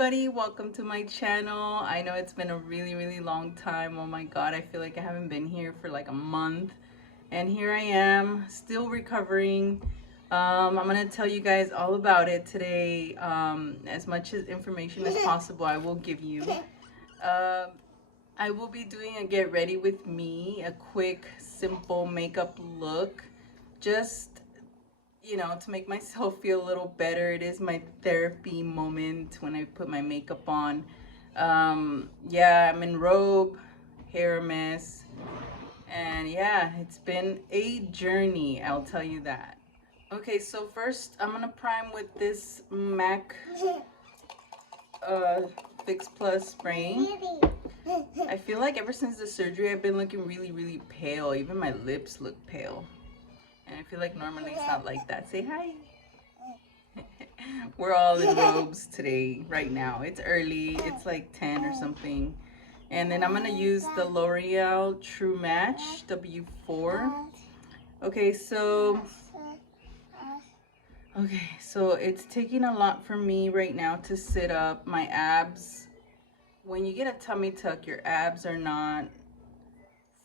everybody, welcome to my channel. I know it's been a really long time. Oh my god, I feel like I haven't been here for like a month, and here I am still recovering. I'm gonna tell you guys all about it today. As much as information as possible I will give you. I will be doing a get ready with me, a quick simple makeup look, just to make myself feel a little better. It is my therapy moment when I put my makeup on. Yeah, I'm in robe, hair a mess, and yeah, it's been a journey, I'll tell you that. Okay, so first I'm gonna prime with this MAC Fix Plus spraying. I feel like ever since the surgery I've been looking really pale. Even my lips look pale. And I feel like normally it's not like that. Say hi. We're all in robes today, right now. It's early. It's like 10 or something. And then I'm going to use the L'Oreal True Match W4. Okay, so it's taking a lot for me right now to sit up. My abs, when you get a tummy tuck, your abs are not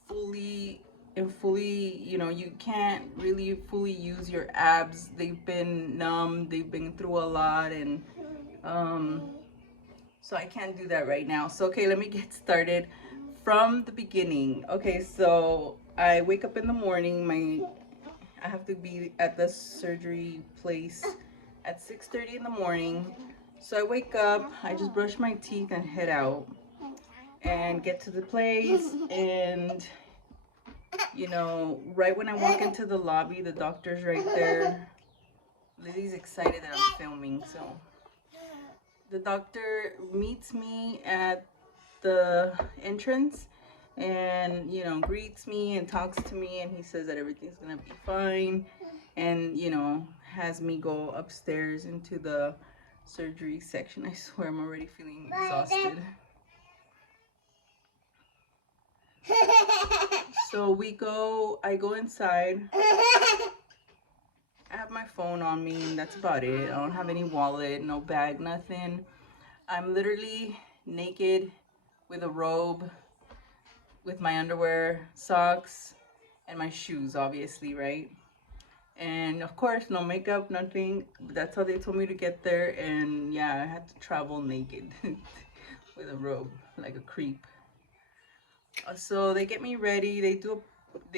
fully, you can't really fully use your abs. They've been numb, they've been through a lot, and so I can't do that right now. So okay, let me get started from the beginning. Okay, so I wake up in the morning. I have to be at the surgery place at 6:30 in the morning. So I wake up, I just brush my teeth and head out and get to the place. And right when I walk into the lobby, the doctor's right there. Lily's excited that I'm filming, so the doctor meets me at the entrance and greets me and talks to me, and he says that everything's gonna be fine, and has me go upstairs into the surgery section. I swear I'm already feeling exhausted. So I go inside. I have my phone on me, and that's about it. I don't have any wallet, no bag, nothing. I'm literally naked with a robe, with my underwear, socks, and my shoes, obviously, right? And of course, no makeup, nothing. But that's how they told me to get there, and yeah, I had to travel naked with a robe, like a creep. So they get me ready. They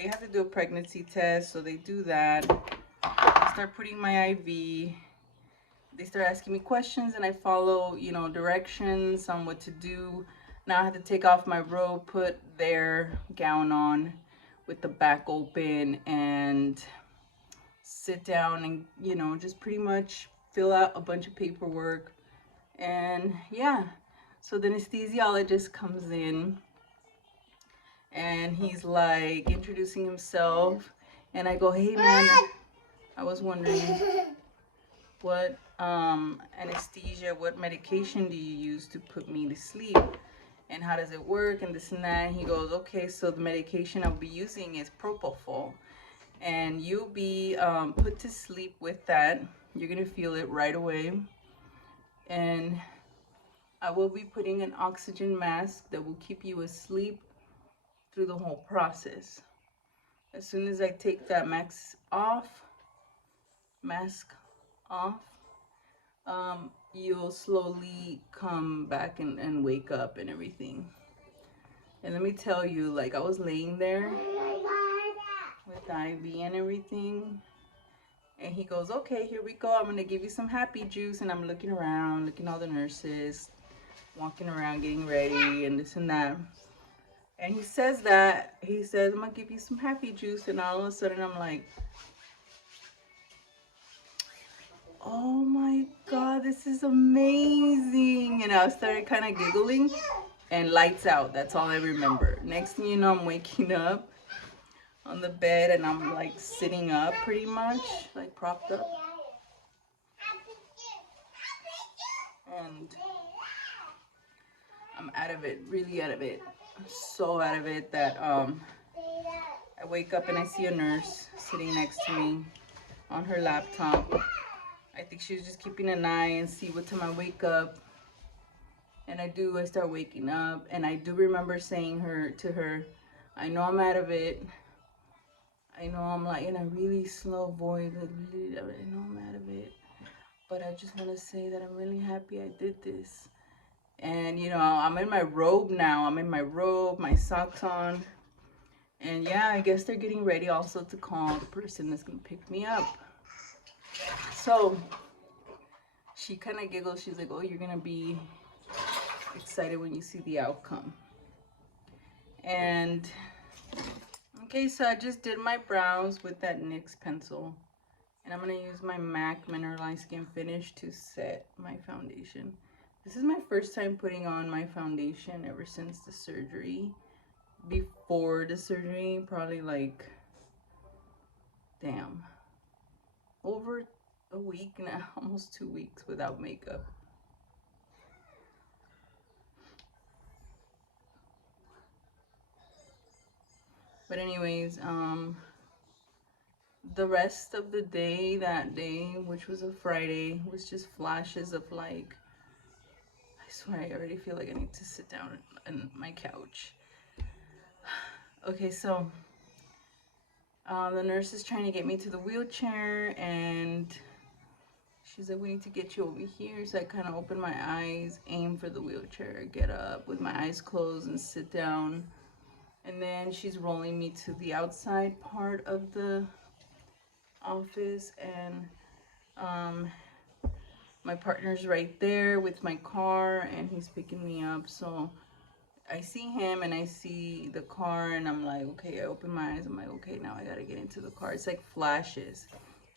have to do a pregnancy test, so they do that. Start putting my IV. They start asking me questions, and I follow, directions on what to do. Now I have to take off my robe, put their gown on with the back open, and sit down and, just pretty much fill out a bunch of paperwork. And yeah, so the anesthesiologist comes in, and he's like introducing himself, and I go, hey man, I was wondering what anesthesia, what medication do you use to put me to sleep, and how does it work, and this and that. And he goes, okay, so the medication I'll be using is propofol, and you'll be put to sleep with that. You're gonna feel it right away, and I will be putting an oxygen mask that will keep you asleep through the whole process. As soon as I take that mask off, you'll slowly come back and wake up and everything. And let me tell you, like, I was laying there with the IV and everything, and he goes, okay, here we go, I'm gonna give you some happy juice. And I'm looking around, looking at all the nurses walking around getting ready and this and that. And he says, I'm gonna give you some happy juice. And all of a sudden I'm like, oh my god, this is amazing. And I started kind of giggling, and lights out. That's all I remember. Next thing you know, I'm waking up on the bed, and I'm like sitting up pretty much, like propped up. And I'm out of it, really out of it. So out of it that I wake up and I see a nurse sitting next to me on her laptop. I think she was just keeping an eye and see what time I wake up. And I start waking up, and I do remember saying to her, I know I'm out of it. I know I'm like in a really slow voice, like really, I know I'm out of it. But I just want to say that I'm really happy I did this. And you know, I'm in my robe now. I'm in my robe, my socks on. And yeah, I guess they're getting ready also to call the person that's gonna pick me up. So she kind of giggles. She's like, oh, you're gonna be excited when you see the outcome. And okay, so I just did my brows with that NYX pencil. And I'm going to use my MAC Mineralized Skin Finish to set my foundation. This is my first time putting on my foundation ever since the surgery. Before the surgery, probably like, damn, over a week now, almost 2 weeks without makeup. But anyways, the rest of the day, that day, which was a Friday, was just flashes of like, I swear I already feel like I need to sit down on my couch. Okay, so the nurse is trying to get me to the wheelchair, and she's like, we need to get you over here. So I kind of open my eyes, aim for the wheelchair, get up with my eyes closed and sit down. And then she's rolling me to the outside part of the office, and my partner's right there with my car, and he's picking me up. So I see him and I see the car, and I'm like, okay, I open my eyes. I'm like, okay, now I gotta get into the car. It's like flashes.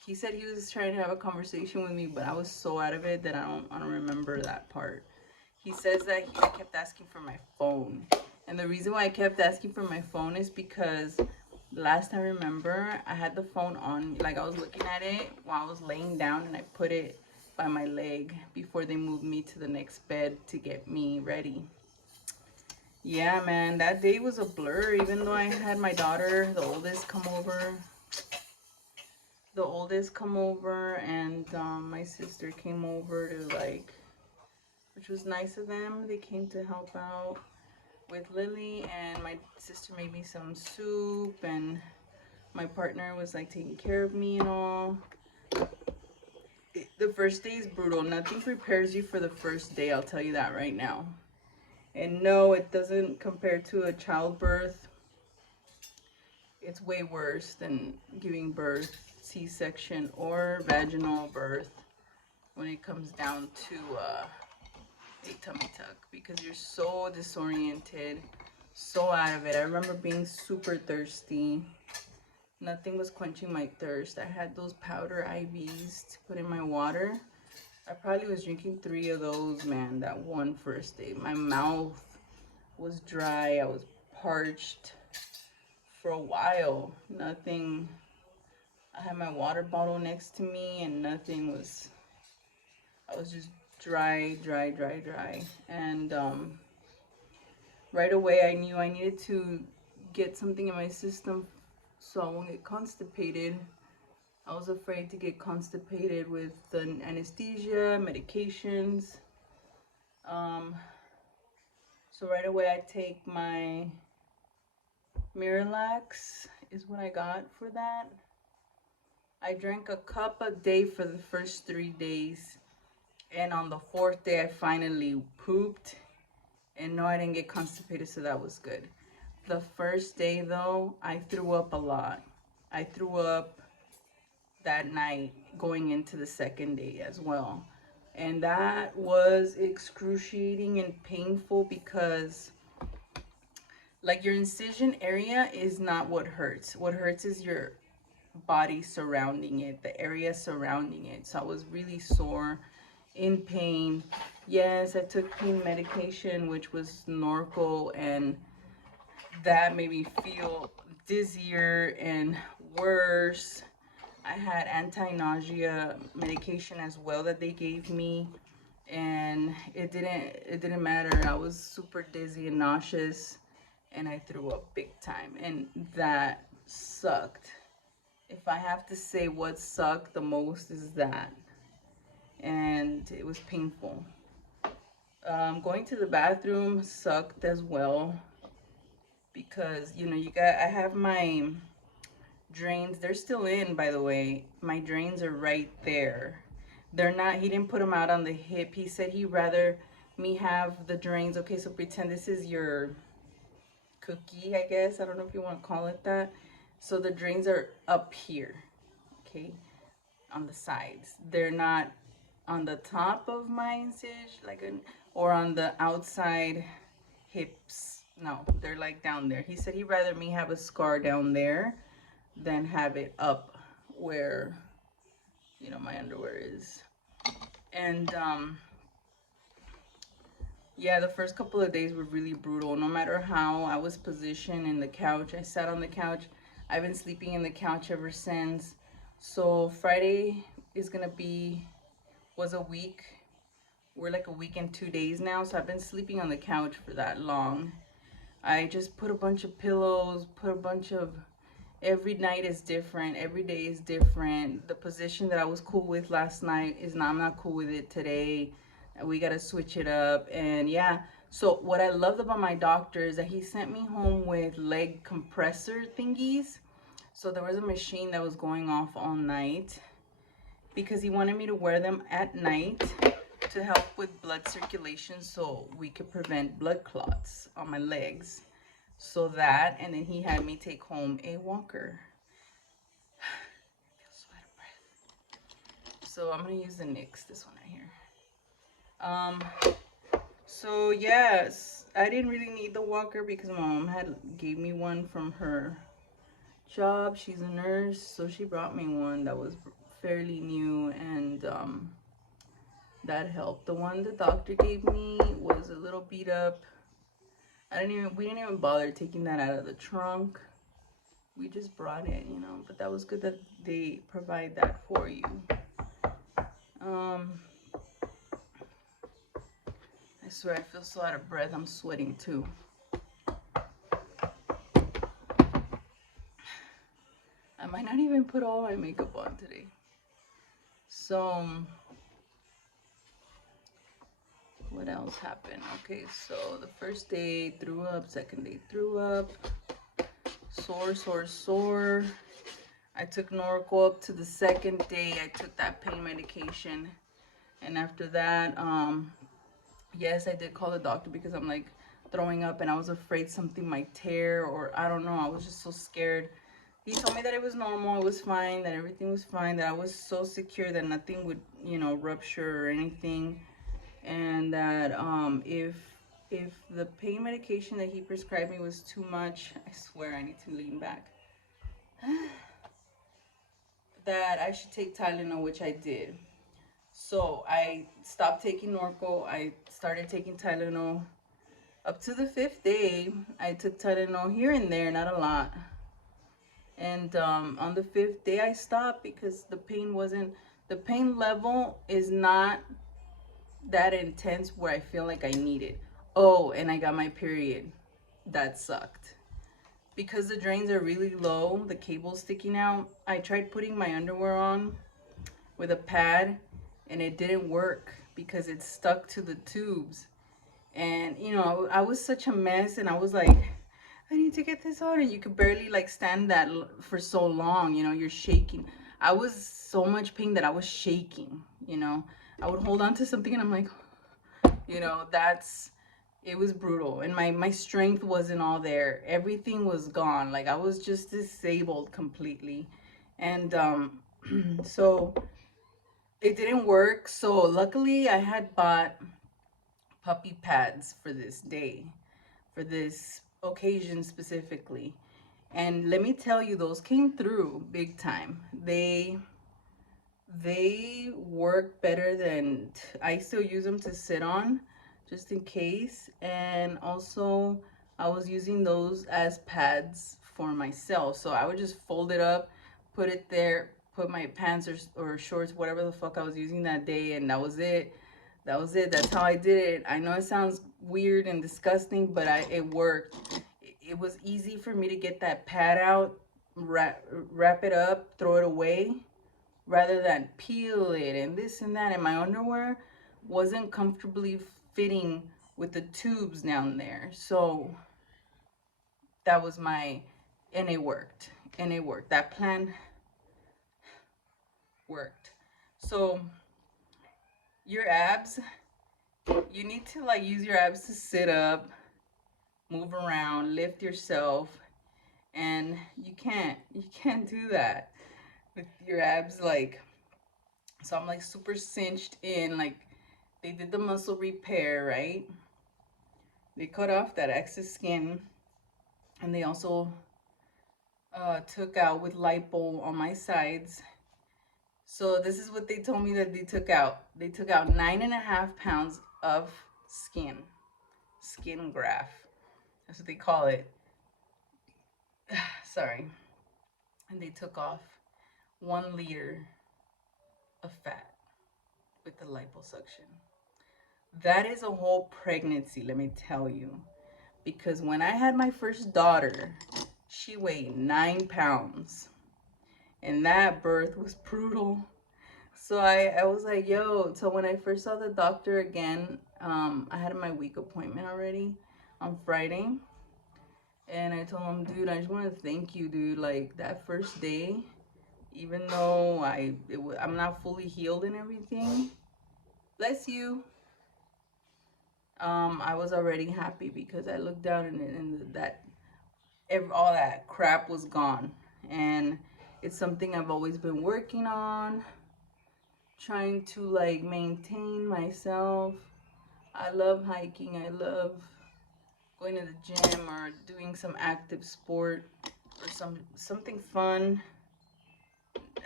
He said he was trying to have a conversation with me, but I was so out of it that I don't remember that part. He says that I kept asking for my phone. And the reason why I kept asking for my phone is because last I remember, I had the phone on, like I was looking at it while I was laying down, and I put it by my leg before they moved me to the next bed to get me ready. Yeah, man, that day was a blur. Even though I had my daughter, the oldest, come over. And my sister came over to, like, which was nice of them. They came to help out with Lily, and my sister made me some soup, and my partner was like taking care of me and all. The first day is brutal. Nothing prepares you for the first day, I'll tell you that right now. And no, it doesn't compare to a childbirth. It's way worse than giving birth, C-section or vaginal birth, when it comes down to a tummy tuck, because you're so disoriented, so out of it. I remember being super thirsty. Nothing was quenching my thirst. I had those powder IVs to put in my water. I probably was drinking 3 of those, man, that one first day. My mouth was dry. I was parched for a while. Nothing. I had my water bottle next to me, and nothing was. I was just dry. And right away, I knew I needed to get something in my system so I won't get constipated. I was afraid to get constipated with the anesthesia, medications. So right away I take my Miralax, is what I got for that. I drank a cup a day for the first 3 days. And on the 4th day I finally pooped. And no, I didn't get constipated, so that was good. The first day though, I threw up a lot. I threw up that night going into the 2nd day as well. And that was excruciating and painful, because like your incision area is not what hurts. What hurts is your body surrounding it, the area surrounding it. So I was really sore, in pain. Yes, I took pain medication, which was Norco, and that made me feel dizzier and worse. I had anti-nausea medication as well that they gave me, and it didn't matter. I was super dizzy and nauseous, and I threw up big time, and that sucked. If I have to say what sucked the most, is that. And it was painful. Going to the bathroom sucked as well because, you know, I have my drains. They're still in, by the way. My drains are right there. They're not, he didn't put them out on the hip. He said he'd rather me have the drains. Okay, so pretend this is your cookie, I guess. I don't know if you want to call it that. So the drains are up here, okay, on the sides. They're not on the top of my incision, or on the outside hips. No, they're like down there. He said he'd rather me have a scar down there than have it up where, you know, my underwear is. And yeah, the first couple of days were really brutal. No matter how I was positioned in the couch, I sat on the couch. I've been sleeping in the couch ever since. So Friday is gonna was a week. We're like a week and 2 days now. So I've been sleeping on the couch for that long. I just put a bunch of pillows, every night is different. Every day is different. The position that I was cool with last night I'm not cool with it today. We got to switch it up. And yeah, so what I loved about my doctor is that he sent me home with leg compressor thingies. So there was a machine that was going off all night because he wanted me to wear them at night to help with blood circulation so we could prevent blood clots on my legs. So that, and then he had me take home a walker. I feel so out of breath. So I'm gonna use the NYX, this one right here. So yes, I didn't really need the walker because my mom gave me one from her job. She's a nurse, so she brought me one that was fairly new, and that helped. The one the doctor gave me was a little beat up. We didn't even bother taking that out of the trunk. We just brought it, you know, but that was good that they provide that for you. I swear I feel so out of breath. I'm sweating too. I might not even put all my makeup on today. So what else happened? Okay, so the first day threw up, second day threw up, sore. I took Norco up to the second day. I took that pain medication, and after that, yes, I did call the doctor because I'm like throwing up and I was afraid something might tear, or I don't know, I was just so scared. He told me that it was normal, it was fine, that everything was fine, that I was so secure that nothing would, you know, rupture or anything. And that if the pain medication that he prescribed me was too much, I swear I need to lean back, that I should take Tylenol, which I did. So I stopped taking Norco. I started taking Tylenol. Up to the 5th day, I took Tylenol here and there, not a lot. And on the 5th day, I stopped because the pain level is not that intense where I feel like I need it. Oh, and I got my period. That sucked. Because the drains are really low, the cable's sticking out, I tried putting my underwear on with a pad and it didn't work because it stuck to the tubes. And, you know, I was such a mess and I was like, I need to get this on. And you could barely like stand that for so long, you know, you're shaking. I was so much pain that I was shaking, you know. I would hold on to something and I'm like, you know, it was brutal. And my strength wasn't all there. Everything was gone. Like I was just disabled completely. And so it didn't work. So luckily I had bought puppy pads for this day, for this occasion specifically. And let me tell you, those came through big time. They work better than, I still use them to sit on just in case. And also I was using those as pads for myself. So I would just fold it up, put it there, put my pants or shorts, whatever the fuck I was using that day, and that was it. That's how I did it. I know it sounds weird and disgusting, but it worked. It was easy for me to get that pad out, wrap it up, throw it away, rather than peel it and this and that. And my underwear wasn't comfortably fitting with the tubes down there. So that was my, and it worked. And it worked. That plan worked. So your abs, you need to like use your abs to sit up, move around, lift yourself, and you can't do that with your abs like, so I'm like super cinched in, like they did the muscle repair, right? They cut off that excess skin, and they also took out with lipo on my sides. So this is what they told me that they took out. They took out 9.5 pounds of skin graft. That's what they call it. Sorry. And they took off 1 liter of fat with the liposuction. That is a whole pregnancy, let me tell you. Because when I had my first daughter, she weighed 9 pounds. And that birth was brutal. So I was like, yo. So when I first saw the doctor again, I had my week appointment already on Friday. And I told him, dude, I just want to thank you, dude. Like that first day, even though I'm not fully healed and everything, bless you. I was already happy because I looked down and all that crap was gone. And it's something I've always been working on, trying to like maintain myself. I love hiking. I love going to the gym or doing some active sport or something fun.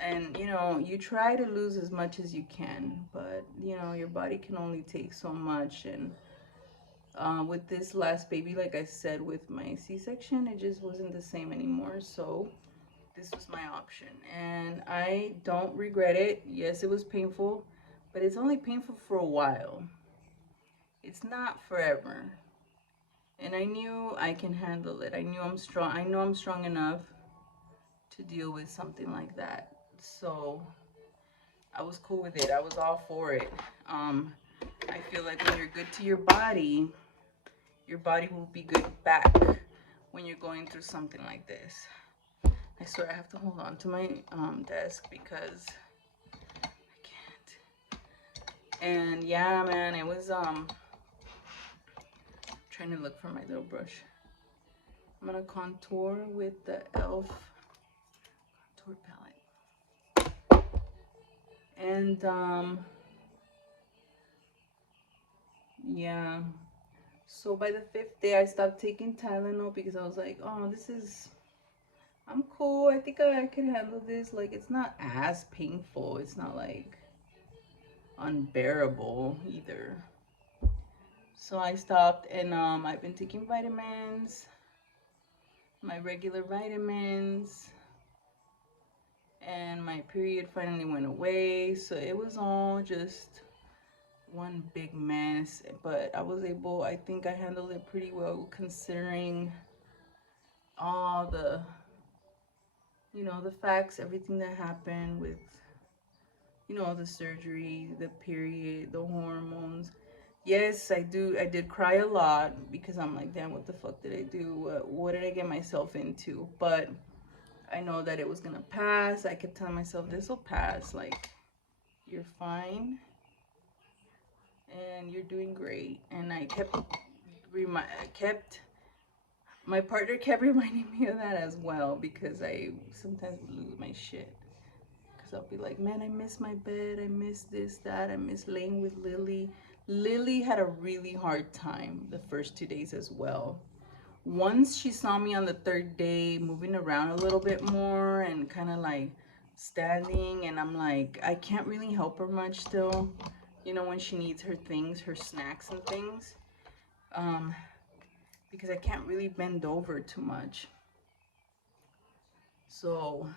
And you try to lose as much as you can, but your body can only take so much. And with this last baby, like I said, with my C-section, it just wasn't the same anymore. So this was my option, and I don't regret it. Yes, it was painful, but it's only painful for a while. It's not forever. And I knew I can handle it. I knew I'm strong. I know I'm strong enough to deal with something like that. So I was cool with it. I was all for it. I feel like when you're good to your body will be good back when you're going through something like this. I swear I have to hold on to my desk because I can't. And yeah, man, it was trying to look for my little brush. I'm gonna contour with the e.l.f. contour palette. And yeah. So by the 5th day I stopped taking Tylenol because I was like, oh, I'm cool. I think I can handle this. Like, it's not as painful. It's not like unbearable either. So I stopped, and I've been taking vitamins, my regular vitamins, and my period finally went away. So it was all just one big mess, but I think I handled it pretty well considering all the the facts, everything that happened with the surgery, the period, the hormones. Yes, I did cry a lot because I'm like, damn, what the fuck did I do? What did I get myself into? But I know that it was gonna pass. I kept telling myself, this will pass. Like, you're fine and you're doing great. And I kept my partner kept reminding me of that as well, because I sometimes lose my shit. Because I'll be like, man, I miss my bed. I miss this, that. I miss laying with Lily. Lily had a really hard time the first 2 days as well. Once she saw me on the 3rd day moving around a little bit more and kind of like standing, and I'm like, I can't really help her much still, when she needs her things, her snacks and things, because I can't really bend over too much. So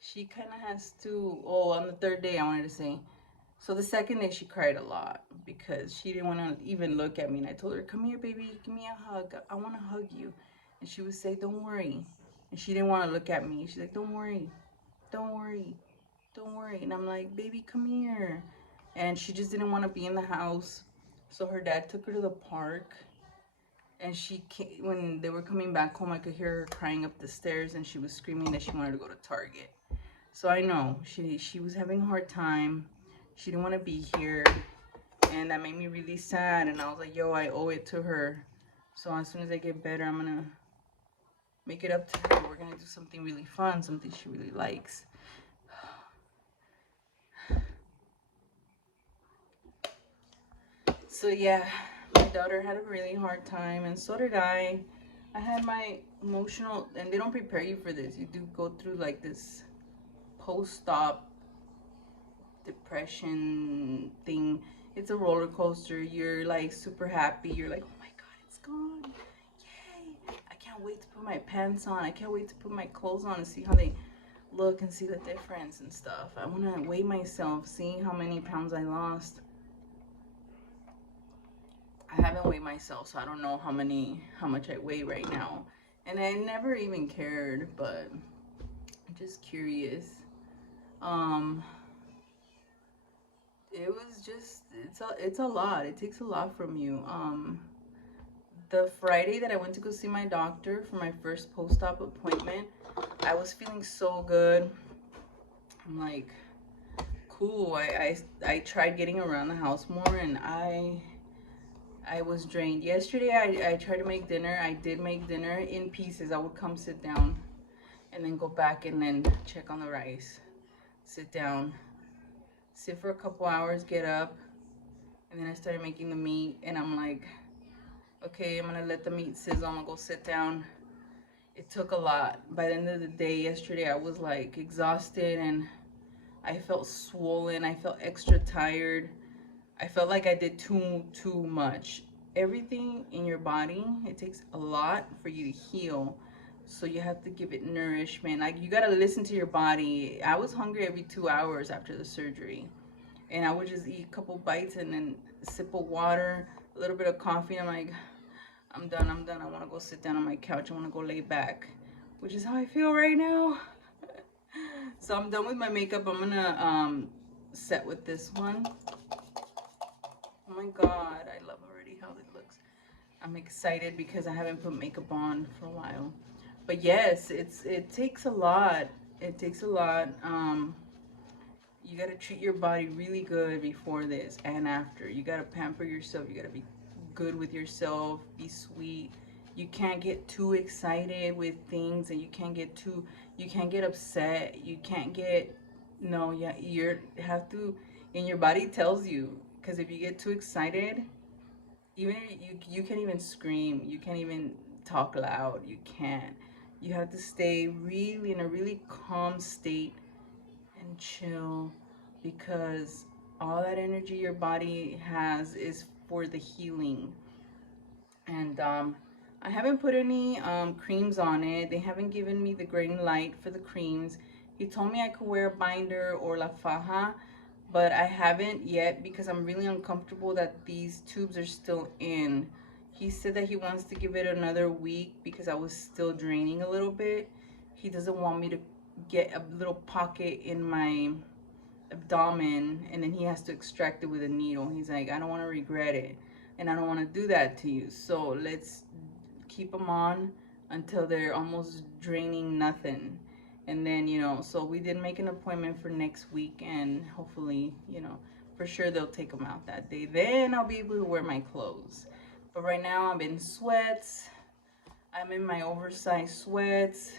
she kind of has to, on the 3rd day I wanted to say, so the 2nd day she cried a lot because she didn't want to even look at me. And I told her, come here, baby, give me a hug. I want to hug you. And she would say, don't worry. And she didn't want to look at me. She's like, don't worry, don't worry, don't worry. And I'm like, baby, come here. And she just didn't want to be in the house So her dad took her to the park, and when they were coming back home, I could hear her crying up the stairs, and she was screaming that she wanted to go to Target. So I know she was having a hard time. She didn't want to be here, and that made me really sad. And I was like, yo, I owe it to her. So as soon as I get better, I'm gonna make it up to her. We're gonna do something really fun, something she really likes. So yeah, my daughter had a really hard time, and so did I. I had my emotional, and they don't prepare you for this. You do go through like this post-op depression thing. It's a roller coaster. You're like super happy. You're like, oh my God, it's gone. Yay. I can't wait to put my pants on. I can't wait to put my clothes on and see how they look and see the difference and stuff. I want to weigh myself, see how many pounds I lost. I haven't weighed myself, so I don't know how much I weigh right now. And I never even cared, but I'm just curious. It was just, it's a lot. It takes a lot from you. The Friday that I went to go see my doctor for my first post-op appointment, I was feeling so good. I'm like, cool. I tried getting around the house more, and I was drained. Yesterday, I tried to make dinner. I did make dinner in pieces. I would come sit down and then go back and then check on the rice. Sit down, sit for a couple hours, get up, and then I started making the meat. And I'm like, okay, I'm gonna let the meat sizzle. I'm gonna go sit down. It took a lot. By the end of the day, yesterday, I was like exhausted, and I felt swollen. I felt extra tired. I felt like I did too much. Everything in your body, it takes a lot for you to heal. So you have to give it nourishment. Like, you gotta listen to your body. I was hungry every 2 hours after the surgery, and I would just eat a couple bites and then a sip of water, a little bit of coffee. And I'm like, I'm done. I want to go sit down on my couch. I want to go lay back, which is how I feel right now. So I'm done with my makeup. I'm gonna set with this one. Oh my God, I love already how it looks. I'm excited because I haven't put makeup on for a while. But yes, it takes a lot. It takes a lot. You gotta treat your body really good before this and after. You gotta pamper yourself. You gotta be good with yourself. Be sweet. You can't get too excited with things, and you can't get upset. You can't get, no, yeah, have to, and your body tells you, because if you get too excited, even you can't even scream, you can't even talk loud, you can't. You have to stay really in a really calm state and chill, because all that energy your body has is for the healing. And I haven't put any creams on it. They haven't given me the green light for the creams. He told me I could wear a binder or la faja, but I haven't yet because I'm really uncomfortable that these tubes are still in. He said that he wants to give it another week because I was still draining a little bit. He doesn't want me to get a little pocket in my abdomen and then he has to extract it with a needle. He's like, I don't want to regret it, and I don't want to do that to you. So let's keep them on until they're almost draining nothing. And then, so we did make an appointment for next week, and hopefully, for sure they'll take them out that day. Then I'll be able to wear my clothes. But right now I'm in sweats. I'm in my oversized sweats.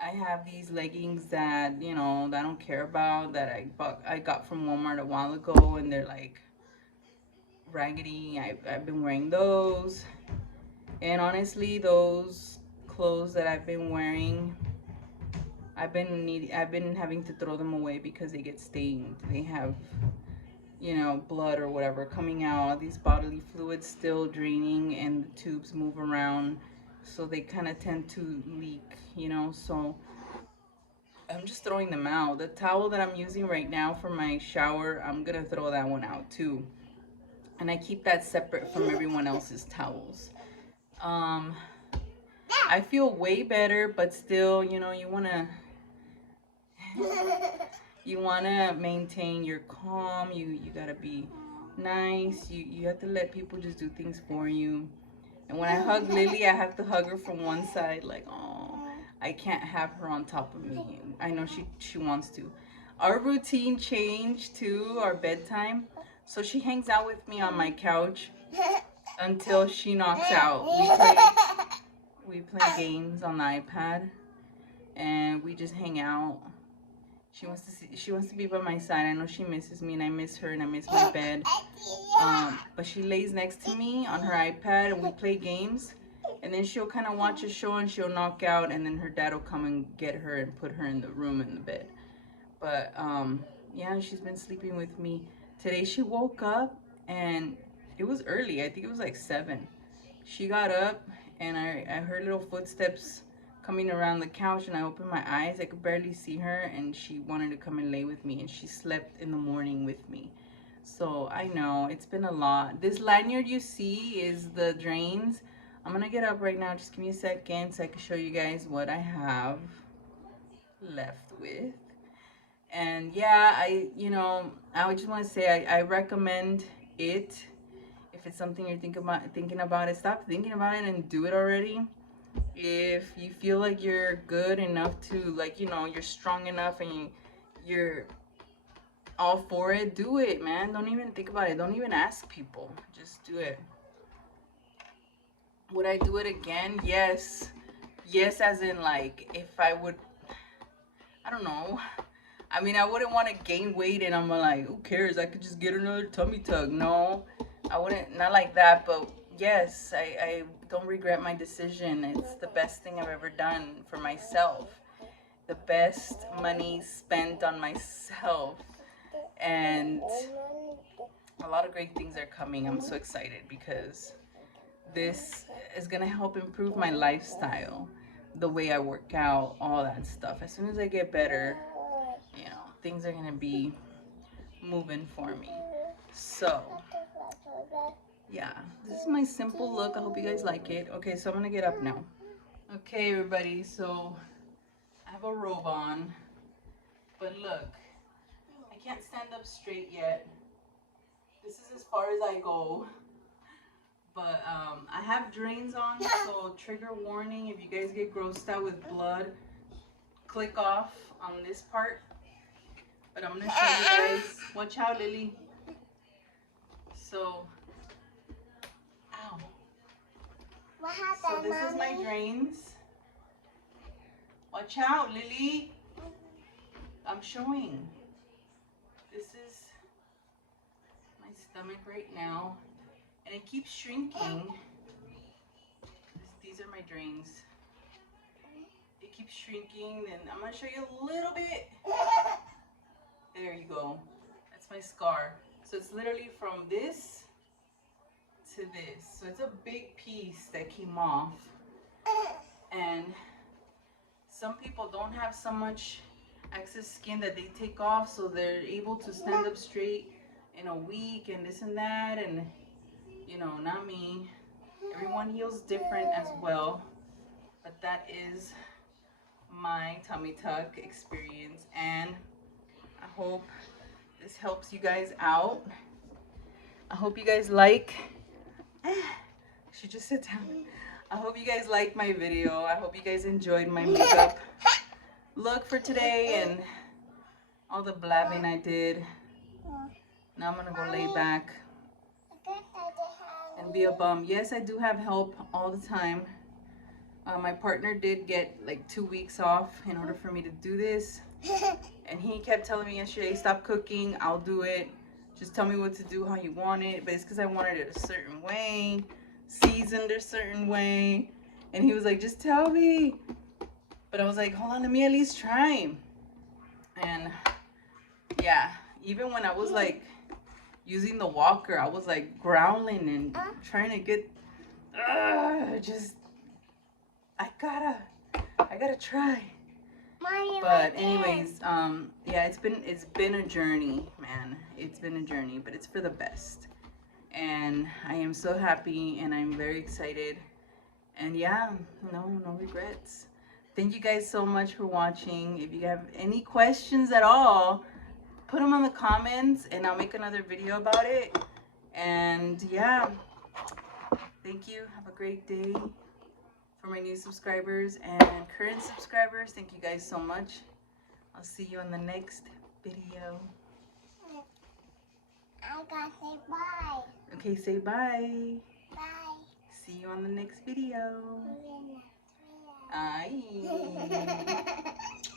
I have these leggings that, that I don't care about, that I got from Walmart a while ago, and they're like raggedy. I've been wearing those. And honestly, those clothes that I've been wearing, I've been having to throw them away because they get stained. They have, blood or whatever coming out. These bodily fluids still draining, and the tubes move around, so they kind of tend to leak, so I'm just throwing them out. The towel that I'm using right now for my shower, I'm gonna throw that one out too. And I keep that separate from everyone else's towels. I feel way better, but still, you wanna maintain your calm. You gotta be nice. You have to let people just do things for you. And when I hug Lily, I have to hug her from one side, like, oh, I can't have her on top of me. I know she wants to. Our routine changed too, our bedtime. So she hangs out with me on my couch until she knocks out. We play games on the iPad, and we just hang out. She wants to be by my side. I know she misses me, and I miss her, and I miss my bed. But she lays next to me on her iPad, and we play games. And then she'll kind of watch a show, and she'll knock out, and then her dad will come and get her and put her in the room in the bed. But yeah, she's been sleeping with me. Today she woke up, and it was early. I think it was like 7. She got up, and I heard little footsteps coming around the couch, and I opened my eyes. I could barely see her, and she wanted to come and lay with me, and she slept in the morning with me. So I know it's been a lot. This lanyard you see is the drains. I'm gonna get up right now. Just give me a second so I can show you guys what I have left with. And yeah, I just want to say I recommend it. If it's something you're thinking about it, stop thinking about it and do it already. If you feel like you're good enough to, like, you're strong enough and you're all for it, do it, man. Don't even think about it. Don't even ask people. Just do it. Would I do it again? Yes. Yes, as in, like, if I would, I don't know. I mean, I wouldn't want to gain weight and I'm like, who cares? I could just get another tummy tuck. No, I wouldn't, not like that. But yes, I don't regret my decision. It's the best thing I've ever done for myself. The best money spent on myself. And a lot of great things are coming. I'm so excited because this is going to help improve my lifestyle, the way I work out, all that stuff. As soon as I get better, things are going to be moving for me. So, yeah, this is my simple look. I hope you guys like it. Okay, so I'm going to get up now. Okay, everybody, so I have a robe on. But look, I can't stand up straight yet. This is as far as I go. But I have drains on, so trigger warning. If you guys get grossed out with blood, click off on this part. But I'm going to show you guys. Watch out, Lily. So, ow. So this is my drains. Watch out, Lily. I'm showing. This is my stomach right now. And it keeps shrinking. These are my drains. It keeps shrinking. And I'm going to show you a little bit. There you go. That's my scar. So it's literally from this to this. So it's a big piece that came off. And some people don't have so much excess skin that they take off, so they're able to stand up straight in a week and this and that. And, not me. Everyone heals different as well. But that is my tummy tuck experience. And I hope this helps you guys out. I hope you guys like. She just sit down. I hope you guys liked my video. I hope you guys enjoyed my makeup look for today and all the blabbing I did. Now I'm gonna go lay back and be a bum. Yes, I do have help all the time. My partner did get like 2 weeks off in order for me to do this. And he kept telling me yesterday, stop cooking, I'll do it. Just tell me what to do, how you want it. But it's because I wanted it a certain way, seasoned a certain way. And he was like, just tell me. But I was like, hold on, let me at least try. And yeah, even when I was like using the walker, I was like growling and trying to get, I gotta try. But anyways, yeah, it's been a journey, man. It's been a journey, but it's for the best. And I am so happy and I'm very excited. And yeah, no regrets. Thank you guys so much for watching. If you have any questions at all, put them on the comments and I'll make another video about it. And yeah, thank you. Have a great day. For my new subscribers and current subscribers, thank you guys so much. I'll see you on the next video. I gotta say bye. Okay, say bye. Bye. See you on the next video. See you next video. Aye.